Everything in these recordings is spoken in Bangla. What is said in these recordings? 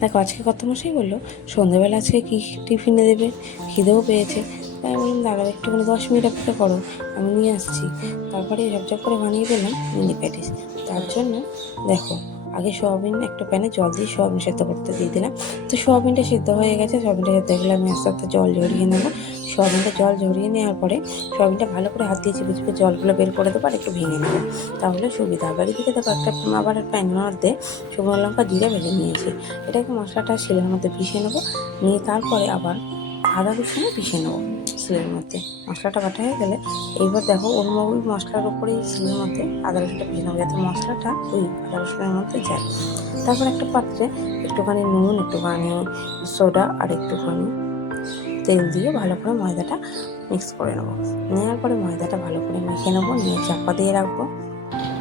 দেখো আজকে কর্তামশাই বললো সন্ধ্যেবেলা আজকে কী টিফিনে দেবে, খিদেও পেয়েছে। তাই আমি বললাম দাঁড়াও একটুখানি 10 মিনিট অপেক্ষা করো, আমি নিয়ে আসছি। তারপরে ঝপঝপ করে বানিয়ে দিলাম মিনি প্যাটিস। তার জন্য দেখো আগে সোয়াবিন একটা প্যানে জল দিয়ে সোয়াবিন সেদ্ধ করতে দিয়ে দিলাম। তো সোয়াবিনটা সেদ্ধ হয়ে গেছে, সোয়াবিনটা সেদ্ধ হয়ে গেলে আমি আস্তে আস্তে জল ঝরিয়ে নেবো। সোয়াবিনটা জল ঝরিয়ে নেওয়ার পরে সোয়াবিনটা ভালো করে হাত দিয়ে চিপে চিপে জলগুলো বের করে দেবো আর একটু ভেঙে নেবো, তাহলে সুবিধা হবে। এদিকে দেখো একটা আবার প্যানের মধ্যে শুকনো লঙ্কা জিরে ভেজে নিয়েছি। এটাকে মশলাটা শিলের মধ্যে পিষে নেবো, নিয়ে তারপরে আবার আদা রসুনও পিষে নেবো শিলের মধ্যে। মশলাটা বাটা হয়ে গেলে এইবার দেখো ওই মশলার উপরেই শিলের মধ্যে আদা রসুনটা পিষে নেবো, যাতে মশলাটা ওই আদা রসুনের মধ্যে যায়। তারপর একটা পাত্রে একটুখানি নুন, একটুখানি সোডা আর একটুখানি তেল দিয়ে ভালো করে ময়দাটা মিক্স করে নেবো। নেওয়ার পরে ময়দাটা ভালো করে মেখে নেবো, নিয়ে চাপা দিয়ে রাখবো।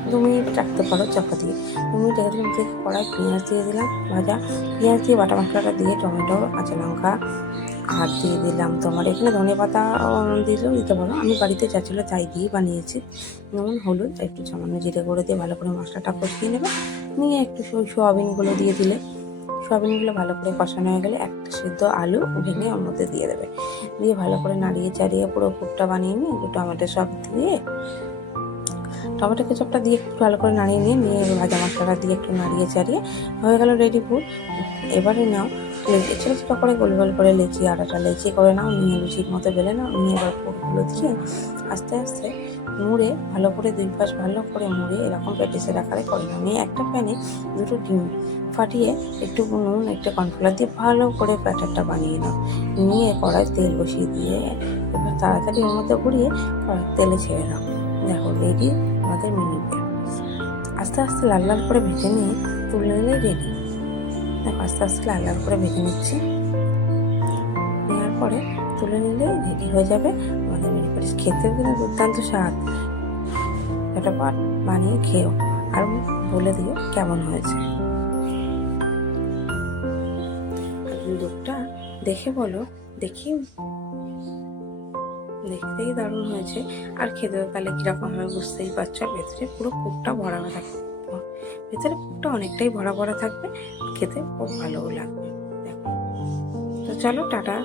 2 মিনিট রাখতে পারো চাপা দিয়ে। 2 মিনিট রেখে দিলাম, থেকে কড়াই পেঁয়াজ দিয়ে দিলাম ভাজা। পেঁয়াজ দিয়ে বাটা মশলাটা দিয়ে টমেটো, কাঁচা লঙ্কা আর দিয়ে দিলাম তোমার এখানে ধনেপাতা দিলেও দিতে পারো, আমি বাড়িতে যা ছিল তাই দিয়ে বানিয়েছি। নুন, হলুদ, একটু সামান্য জিরে গুঁড়ো দিয়ে ভালো করে মশলাটা কষিয়ে নেবে। নিয়ে একটু সোয়াবিনগুলো দিয়ে দিলে, সোয়াবিনগুলো ভালো করে কষানো হয়ে গেলে একটা সিদ্ধ আলু ভেঙে ওর মধ্যে দিয়ে দেবে। দিয়ে ভালো করে নাড়িয়ে চাড়িয়ে পুরো পুরটা বানিয়ে নিয়ে একটু টমেটো সস দিয়ে, টমেটো কেচাপটা দিয়ে একটু ভালো করে নাড়িয়ে নিয়ে ভাজা মশলাটা দিয়ে একটু নাড়িয়ে চাড়িয়ে হয়ে গেল রেডি পুর। এবারে নাও লেচি, ছোটো ছোটো করে গোল গোল করে লেচি, আটাটা লেচি করে নাও, নিয়ে লুচির মতো বেলে নাও। নিয়ে এবার পুরগুলো দিয়ে আস্তে আস্তে মুড়ে ভালো করে 2 পাশ ভালো করে মুড়ে এরকম প্যাটিসের আকারে করে নাও। নিয়ে একটা প্যানে 2টো ডিম ফাটিয়ে একটু নুন, একটু কর্নফ্লাওয়ার দিয়ে ভালো করে ব্যাটারটা বানিয়ে নাও। নিয়ে কড়াই তেল বসিয়ে দিয়ে এবার তাড়াতাড়ি ওর মধ্যে ঘুরিয়ে তেলে ছেড়ে দাও। দেখো রেডি আমাদের মিনি প্যাটিস। আস্তে আস্তে লাল লাল করে ভেজে নিয়ে তুলে নিলে রেডি। দেখো আস্তে আস্তে লাল লাল করে ভেজে নিচ্ছি, নেওয়ার পরে তুলে নিলে রেডি হয়ে যাবে আমাদের মিনি প্যাটিস। খেতেও কিন্তু দুর্দান্ত স্বাদ। ফটাফট বানিয়ে খেও আর বলে দিও কেমন হয়েছে। লোকটা দেখে বলো, দেখি দেখতেই দারুণ হয়েছে আর খেতে তাহলে কীরকম হবে বুঝতেই পারছো। আর ভেতরে পুরো পুরটা ভরা থাকবে, ভেতরে পুরটা অনেকটাই ভরা ভরা থাকবে, খেতে খুব ভালোও লাগবে। দেখো তো চলো টাটা।